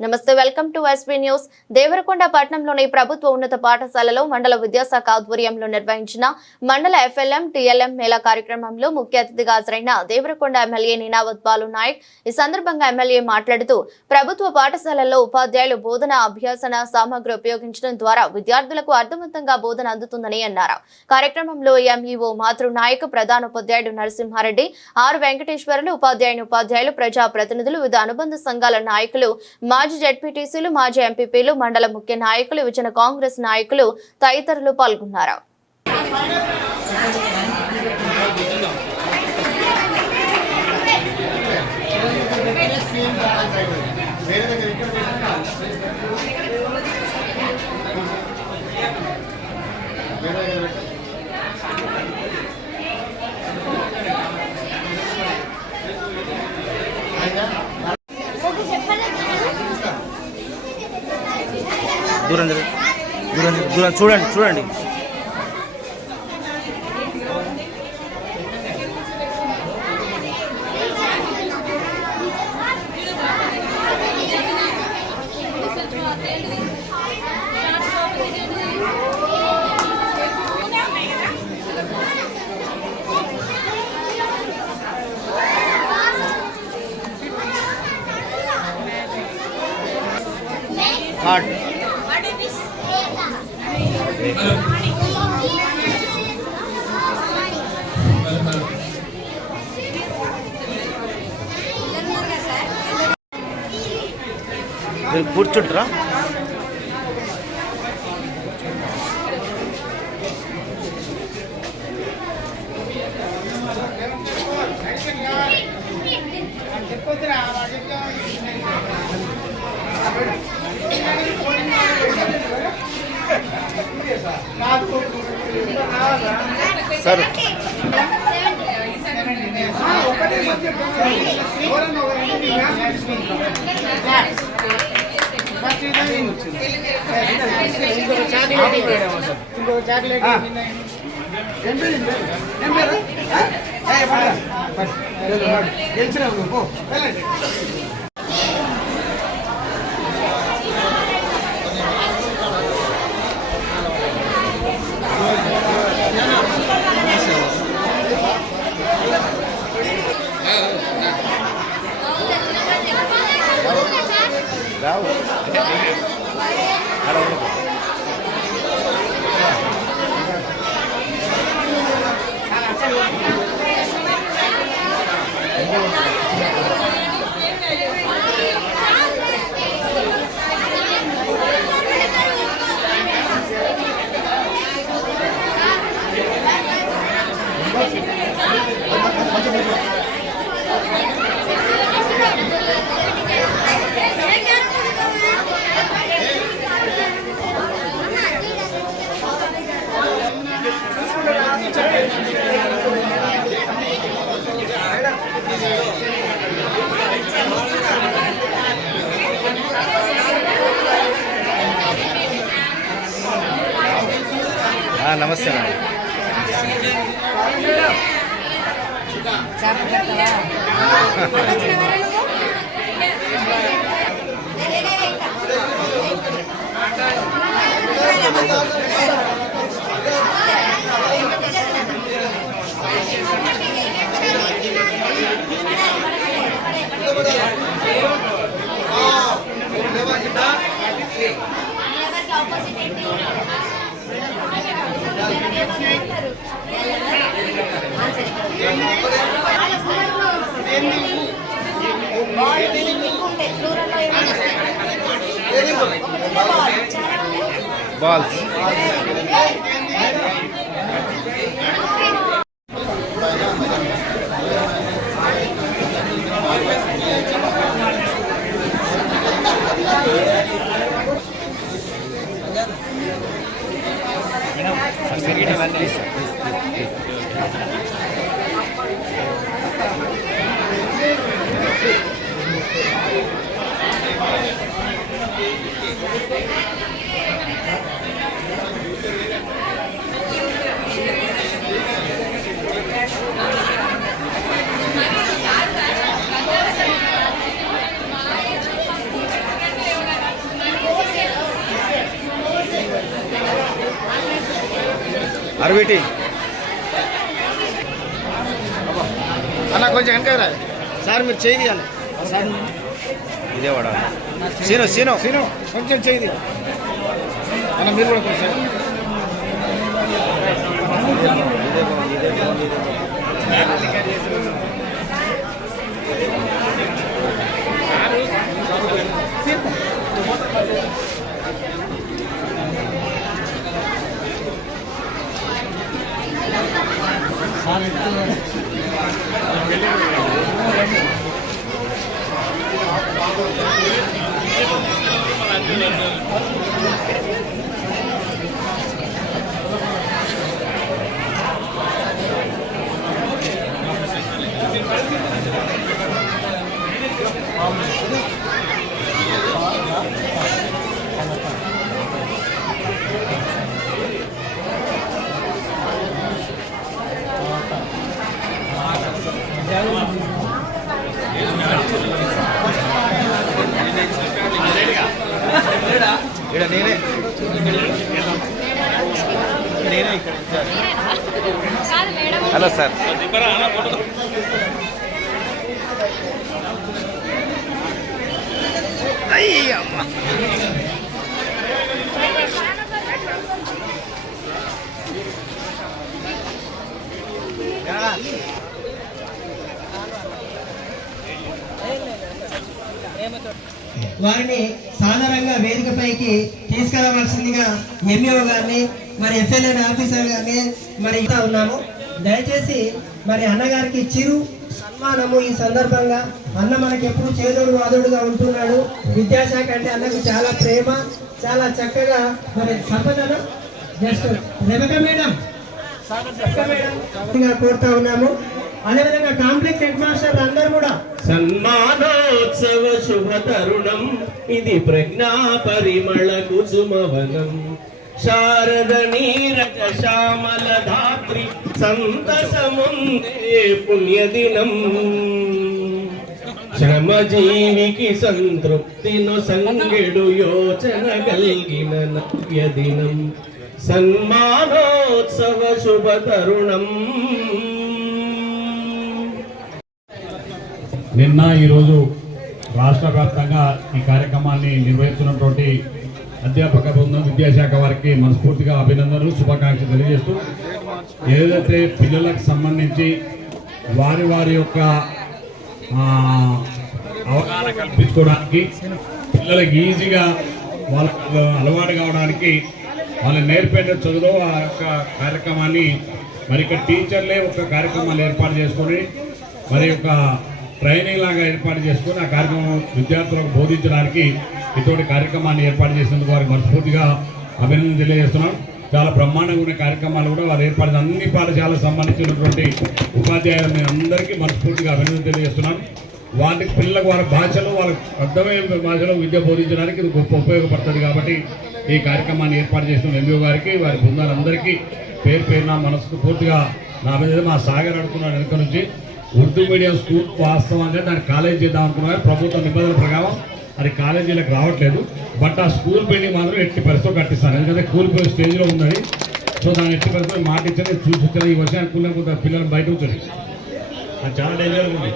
నమస్తే, welcome to SB news. Devarakonda పట్టణంలోని ప్రభుత్వ ఉన్నత పాఠశాలలో మండల విద్యాశాఖ ఆధ్వర్యంలో నిర్వహించిన మండల ఎఫ్ఎల్ఎం టిఎల్ఎం మేళా కార్యక్రమంలో ముఖ్య అతిథిగా హాజరైన దేవరకొండ ఎమ్మెల్యే నీనావత్ బాలు నాయక్. ఈ సందర్భంగా ఎమ్మెల్యే మాట్లాడుతూ ప్రభుత్వ పాఠశాలల్లో ఉపాధ్యాయులు బోధన అభ్యాసన సామగ్రి ఉపయోగించడం ద్వారా విద్యార్థులకు అర్థవంతంగా బోధన అందుతుందని అన్నారు. కార్యక్రమంలో ఎంఈఓ మాతృ నాయక్, ప్రధాన ఉపాధ్యాయుడు నరసింహారెడ్డి, ఆర్ వెంకటేశ్వర్లు, ఉపాధ్యాయులు, ప్రజా ప్రతినిధులు, వివిధ అనుబంధ సంఘాల నాయకులు, మాజీ జెడ్పీటీసీలు, మాజీ ఎంపీపీలు, మండల ముఖ్య నాయకులు, విజన కాంగ్రెస్ నాయకులు తదితరులు పాల్గొన్నారు. దూరం చూడండి. మీరు కూర్చుంటారా? సార్ నమస్తే మేడం. బాల్స్ అరవిటి అన్న కొంచెం వెనక రా సార్, మీరు చేయి తీయాలి సార్. ఇదే వాడ సీను సీను సీను కొంచెం చేయి అన్న, మీరు కూడా కొంచెం నేనే ఇక్కడ హలో సార్. అయ్యమ్మ వారిని సాధారణంగా వేదికపైకి తీసుకురావాల్సిందిగా ఎంఈఓ గారిని మరి ఎఫ్ఎల్ఎన్ ఆఫీసర్ గారిని మరి ఇంకా ఉన్నాము. దయచేసి మరి అన్నగారికి చిరు సన్మానము ఈ సందర్భంగా. అన్న మనకి ఎప్పుడు చేదోడు వాదోడుగా ఉంటున్నాడు. విద్యాశాఖ అంటే అన్నకు చాలా ప్రేమ, చాలా చక్కగా మరి సంపదను జస్ట్ రెబకా మేడం కోరుతా ఉన్నాము. అదేవిధంగా కాంప్లెక్స్ హెడ్ మాస్టర్ అందరూ కూడా సన్మానోత్సవ శుభ తరుణం ఇది ప్రజ్ఞా పరిమళ కుసుమవనం శారద నీరజ శ్యామల ధాత్రి సంతసముందే పుణ్యదినం శ్రమజీవికి సంతృప్తిను సంగెడు యోచన కలిగిన నవ్యదినం సన్మానోత్సవ శుభ తరుణం. నిన్న ఈరోజు రాష్ట్ర వ్యాప్తంగా ఈ కార్యక్రమాన్ని నిర్వహిస్తున్నటువంటి అధ్యాపక బృందం, విద్యాశాఖ వారికి మనస్ఫూర్తిగా అభినందనలు, శుభాకాంక్షలు తెలియజేస్తూ, ఏదైతే పిల్లలకు సంబంధించి వారి వారి యొక్క అవగాహన కల్పించుకోవడానికి, పిల్లలకి ఈజీగా వాళ్ళకు అలవాటు కావడానికి, వాళ్ళు నేర్పే చదువులో ఆ యొక్క కార్యక్రమాన్ని మరి ఇక్కడ టీచర్లే ఒక కార్యక్రమాలు ఏర్పాటు చేసుకొని మరి ఒక ట్రైనింగ్ లాగా ఏర్పాటు చేసుకుని ఆ కార్యక్రమం విద్యార్థులకు బోధించడానికి ఇటువంటి కార్యక్రమాన్ని ఏర్పాటు చేసినందుకు వారికి మనస్ఫూర్తిగా అభినందన తెలియజేస్తున్నాం. చాలా బ్రహ్మాండంగా ఉన్న కార్యక్రమాలు కూడా వారు ఏర్పాటు అన్ని పాఠశాలకు సంబంధించినటువంటి ఉపాధ్యాయులు అందరికీ మనస్ఫూర్తిగా అభినందన తెలియజేస్తున్నాం. వాటికి పిల్లలకు వారి భాషలో వాళ్ళకి అర్థమైన భాషలో విద్య బోధించడానికి ఇది గొప్ప ఉపయోగపడుతుంది. కాబట్టి ఈ కార్యక్రమాన్ని ఏర్పాటు చేసిన ఎంఈఓ గారికి, వారి బృందాలందరికీ పేరు పేరున మనస్ఫూర్తిగా నా మీద మా సాగర్ అడుగుతున్నాడు వెనుక నుంచి. ఉర్దూ మీడియం స్కూల్ వాస్తవంగా దాన్ని కాలేజ్ చేద్దాం అనుకున్నారు. ప్రభుత్వ నిబంధనల ప్రకారం అది కాలేజీలకు రావట్లేదు. బట్ ఆ స్కూల్ బిల్డింగ్ మాత్రం ఎట్టి పరిస్థితులు కట్టిస్తాను, ఎందుకంటే కూలిపోయే స్టేజ్లో ఉన్నది. సో దాన్ని ఎట్టి పరిస్థితులు మాట ఇచ్చాను, చూసి వచ్చాను. ఈ వర్షానికి కూలిపోతే పిల్లలు బయట వచ్చారు, అది చాలా డేంజర్గా ఉంది.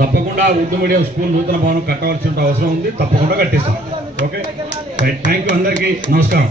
తప్పకుండా ఉర్దూ మీడియం స్కూల్ నూతన భవనం కట్టవలసిన అవసరం ఉంది, తప్పకుండా కట్టిస్తాం. ఓకే, థ్యాంక్ యూ, అందరికీ నమస్కారం.